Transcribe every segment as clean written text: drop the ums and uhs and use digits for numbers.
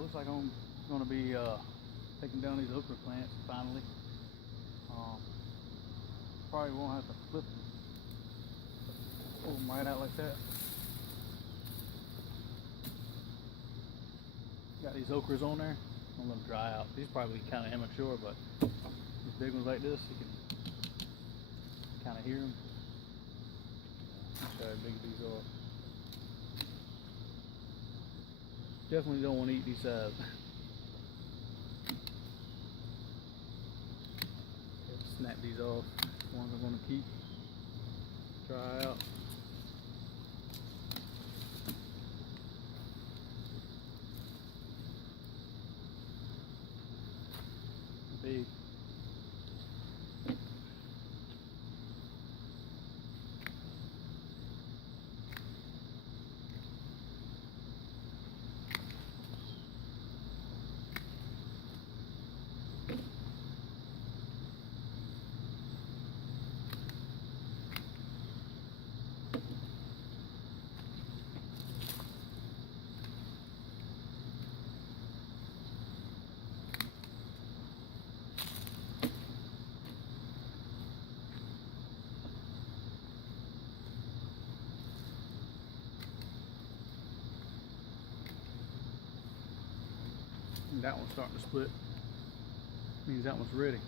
looks like I'm going to be taking down these okra plants finally. Probably won't have to flip them. Pull them right out like that. Got these okras on there. I'm going to dry out. These probably kind of immature, but these big ones like this, you can kind of hear them. Let's show how big these are. Definitely don't want to eat these sides. Snap these off. Ones I'm going to keep. Dry out. Big. And that one's starting to split. Means that one's ready.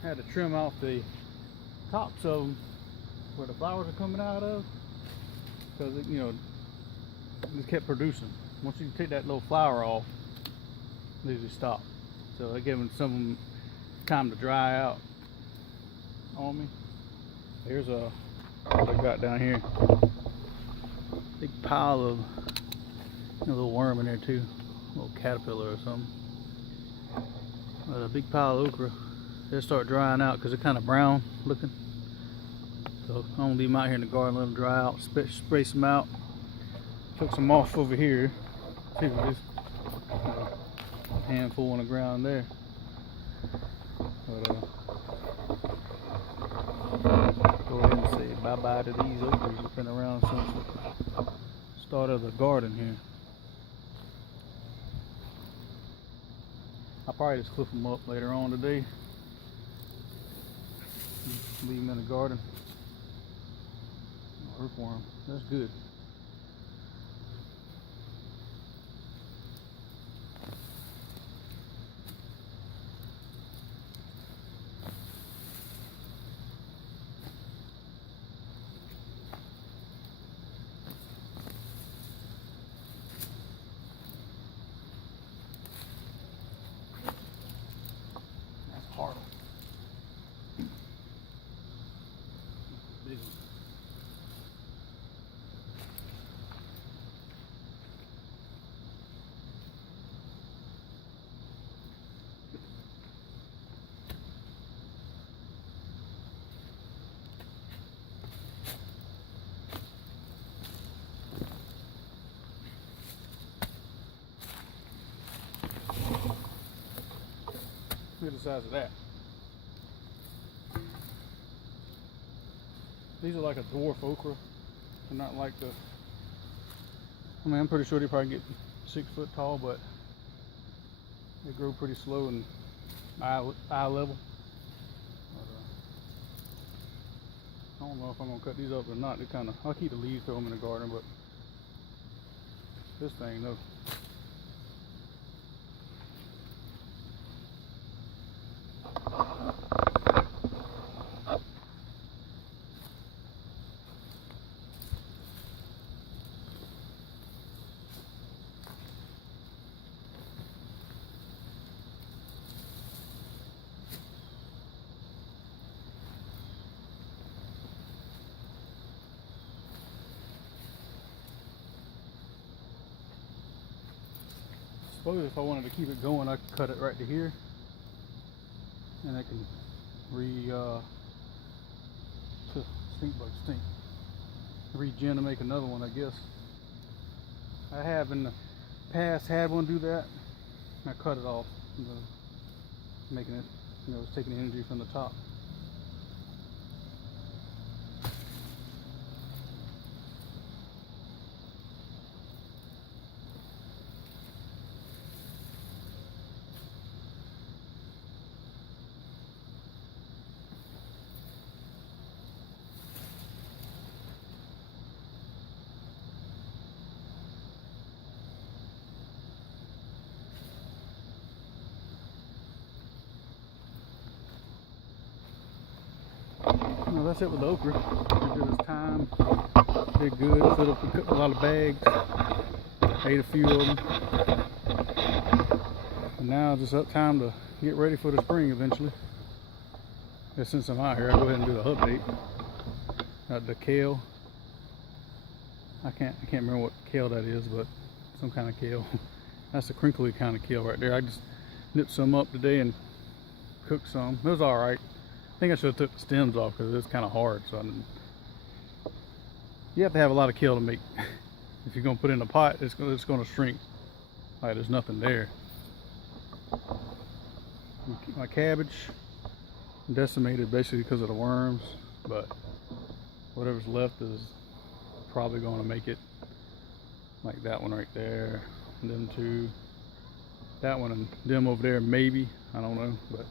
Had to trim off the tops of them where the flowers are coming out of, because it, just kept producing. Once you take that little flower off, they usually stop. So I gave them some time to dry out on me. Here's what I got down here. Big pile of a little worm in there too, a little caterpillar or something. But a big pile of okra. They'll start drying out because they're kind of brown looking. So I'm gonna leave them out here in the garden, let them dry out, spray some out. Took some off over here. See what this handful on the ground there. But go ahead and say bye-bye to these okras. We've been around since the start of the garden here. I'll probably just clip them up later on today. Leave them in the garden. Earthworm, that's good. That's hard. Big one. Look at the size of that. These are like a dwarf okra. They're not like the, I'm pretty sure they probably get 6 foot tall, but they grow pretty slow and eye level. But, I don't know if I'm gonna cut these up or not. They kind of, I'll keep the leaves, throw them in the garden, but this thing, no. suppose if I wanted to keep it going, I could cut it right to here, and I can regen to make another one, I guess. I have in the past had one do that, and I cut it off, making it, it's taking the energy from the top. Well, that's it with the okra. It did its time, did good, filled up a lot of bags, ate a few of them. And now it's just up time to get ready for the spring eventually. And since I'm out here, I'll go ahead and do the update. The kale. I can't remember what kale that is, but some kind of kale. That's a crinkly kind of kale right there. I just nipped some up today and cooked some. It was all right. I think I should have took the stems off because it's kind of hard. So you have to have a lot of kale to make. If you're gonna put it in a pot, it's gonna shrink. Like there's nothing there. My cabbage decimated basically because of the worms, but whatever's left is probably gonna make it. Like that one right there, and them two, that one and them over there maybe. I don't know, but.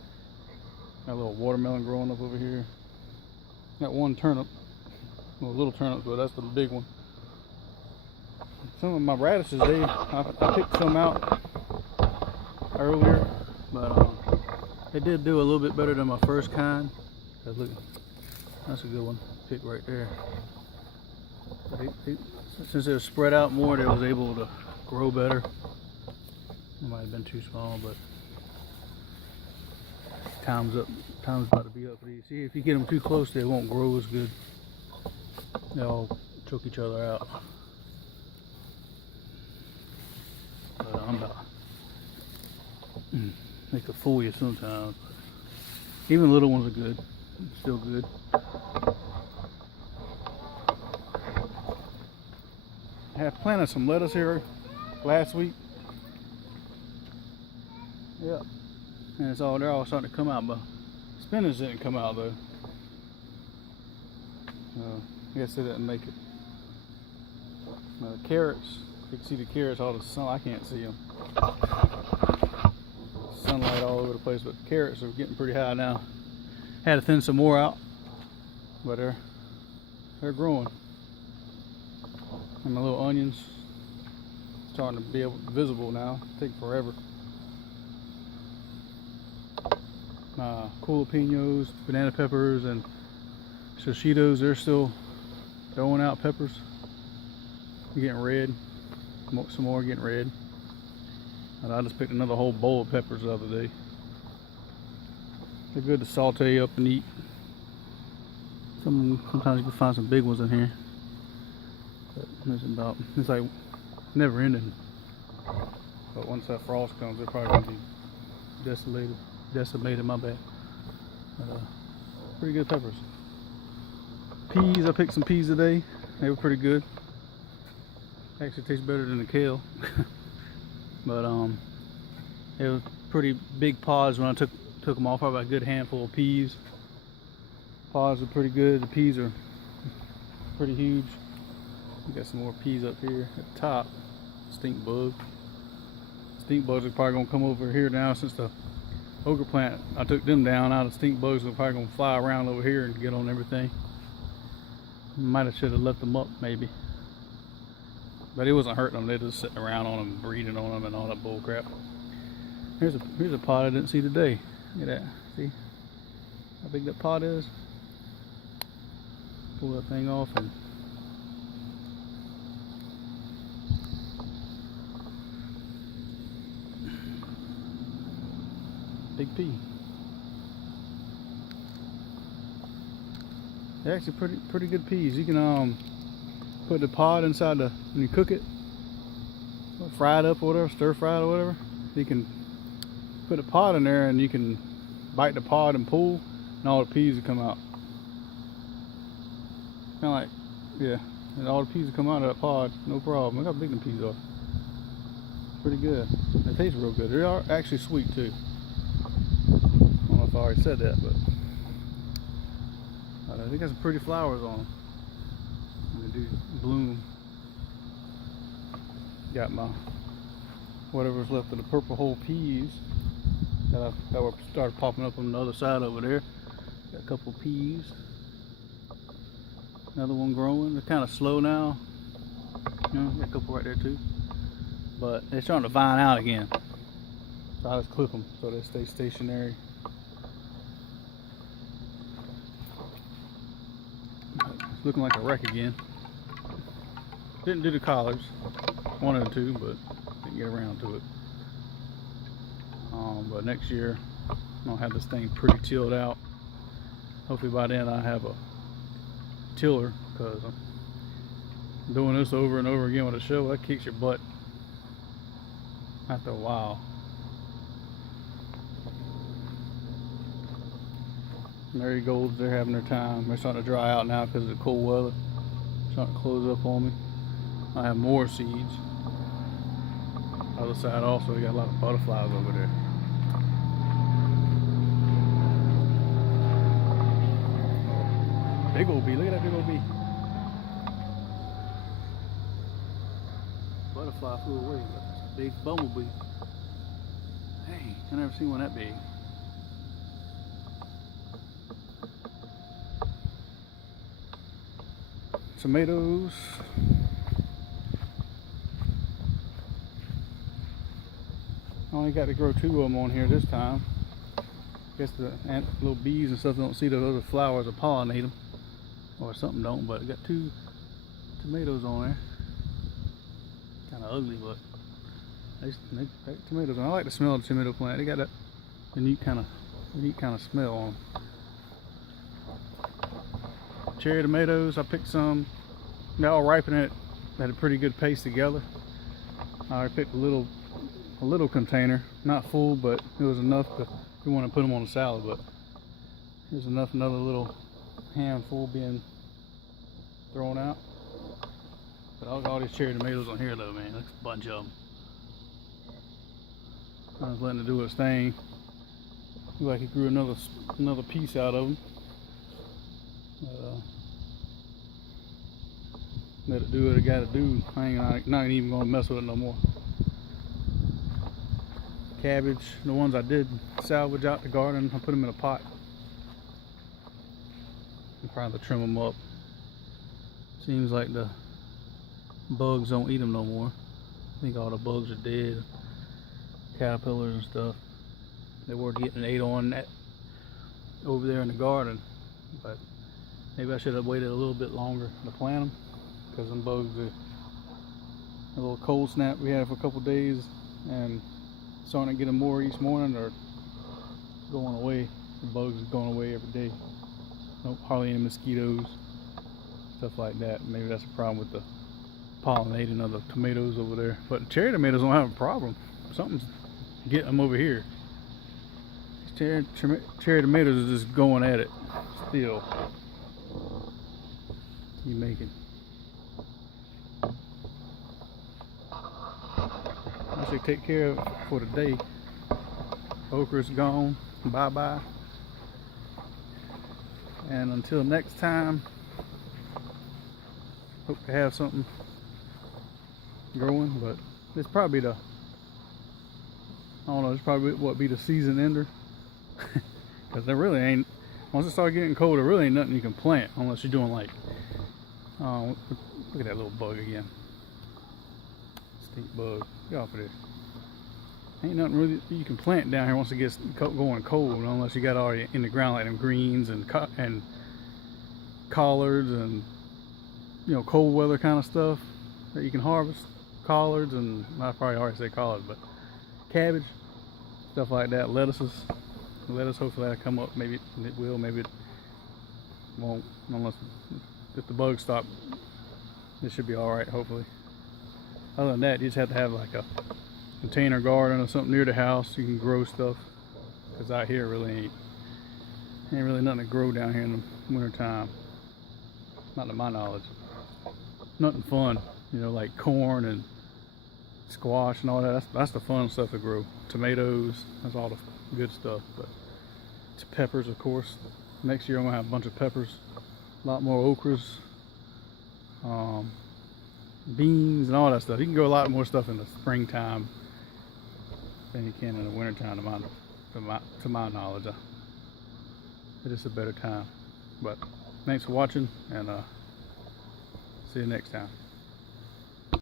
Got a little watermelon growing up over here. Got one turnip, well, little turnips, but that's the big one. Some of my radishes, I picked some out earlier, but they did do a little bit better than my first kind. Look, that's a good one, pick right there. Since they're spread out more, they was able to grow better. It might have been too small, but. Time's up. Time's about to be up for these. See, if you get them too close, they won't grow as good. They'll choke each other out. But I'm about they could fool you sometimes. Even little ones are good. Still good. I had planted some lettuce here last week. Yeah. And they're all starting to come out, but spinach didn't come out though. I guess they didn't make it. The carrots, you can see the carrots, all the sun, I can't see them. Sunlight all over the place, but the carrots are getting pretty high now. Had to thin some more out, but they're growing. And my little onions starting to be visible now. Take forever. Jalapenos, banana peppers, and shoshitos, they're still throwing out peppers. They're getting red. Some more getting red. And I just picked another whole bowl of peppers the other day. They're good to saute up and eat. Sometimes you can find some big ones in here. But it's like never ending. But once that frost comes, they're probably gonna be decimated, my bad. Pretty good peppers. Peas, I picked some peas today. They were pretty good. Actually tastes better than the kale. But it was pretty big pods when I took them off. Probably a good handful of peas. Pods are pretty good. The peas are pretty huge. We got some more peas up here at the top. Stink bug. Stink bugs are probably gonna come over here now since the okra plant, I took them down. Now the stink bugs are probably gonna fly around over here and get on everything. Might have should have left them up maybe, but it wasn't hurting them. They're just sitting around on them, breeding on them, and all that bull crap. Here's a pot I didn't see today. Look at that. See how big that pot is? Pull that thing off and big pea. They're actually pretty good peas. You can put the pod inside when you cook it, fry it up or whatever, stir fry it or whatever. You can put a pod in there and you can bite the pod and pull, and all the peas will come out. Kind of like, yeah, and all the peas will come out of that pod, no problem. Look how big the peas are. Pretty good. They taste real good. They are actually sweet too. I don't know if I already said that, but I think got some pretty flowers on them. And they do bloom. Got my whatever's left of the purple whole peas that were started popping up on the other side over there. Got a couple peas. Another one growing. They're kind of slow now. You know, got a couple right there too. But they're starting to vine out again. So I just clip them so they stay stationary. It's looking like a wreck again. Didn't do the collards. Wanted to, but didn't get around to it. But next year I'll have this thing pretty tilled out. Hopefully by then I have a tiller, because I'm doing this over and over again with a shovel. That kicks your butt after a while. Marigolds, they're having their time. They're starting to dry out now because of the cold weather. Starting to close up on me. I have more seeds. Other side also, we got a lot of butterflies over there. Big old bee, look at that big old bee. Butterfly flew away, but that's a big bumblebee. Hey, I never seen one that big. Tomatoes. I only got to grow 2 of them on here this time. Guess the little bees and stuff don't see those other flowers or pollinate them, or something don't. But I got 2 tomatoes on there. Kind of ugly, but they tomatoes. And I like the smell of the tomato plant. They got that unique kind of smell on them. Cherry tomatoes. I picked some. They're all ripening at a pretty good pace together. I already picked a little container, not full, but it was enough to, you want to put them on a salad, but there's enough, another little handful being thrown out. But all these cherry tomatoes on here though, man, there's a bunch of them. I was letting it do its thing. Looked like it grew another piece out of them. Let it do what it got to do. I ain't not even gonna mess with it no more. Cabbage, the ones I did salvage out the garden, I put them in a pot. I'm trying to trim them up. Seems like the bugs don't eat them no more. I think all the bugs are dead. Caterpillars and stuff. They were getting ate on that over there in the garden, but maybe I should have waited a little bit longer to plant them, because them bugs are a little cold snap we had for a couple days, and starting to get them more each morning, or going away. The bugs are going away every day. Nope, hardly any mosquitoes, stuff like that. Maybe that's a problem with the pollinating of the tomatoes over there. But the cherry tomatoes don't have a problem. Something's getting them over here. These cherry tomatoes are just going at it still. You making? I should take care of it for the day. Okra's gone. Bye bye. And until next time, hope to have something growing. But it's probably I don't know, it's probably what be the season ender. Because there really ain't, once it starts getting colder, there really ain't nothing you can plant unless you're doing like, look at that little bug again. Stink bug. Get off of there. Ain't nothing really you can plant down here once it gets going cold, unless you got already in the ground like them greens and collards and, you know, cold weather kind of stuff that you can harvest. Collards, and I probably already said collards, but cabbage, stuff like that. Lettuces. Lettuce, hopefully that'll come up. Maybe it will, maybe it won't, unless if the bugs stop. It should be all right, hopefully. Other than that, you just have to have like a container garden or something near the house, you can grow stuff. Cause out here really ain't really nothing to grow down here in the winter time. Not to my knowledge. Nothing fun, you know, like corn and squash and all that. That's the fun stuff to grow. Tomatoes, that's all the good stuff. But peppers, of course. Next year I'm gonna have a bunch of peppers, a lot more okras, beans and all that stuff. You can grow a lot more stuff in the springtime than you can in the wintertime, to my knowledge. It's just a better time. But thanks for watching, and see you next time.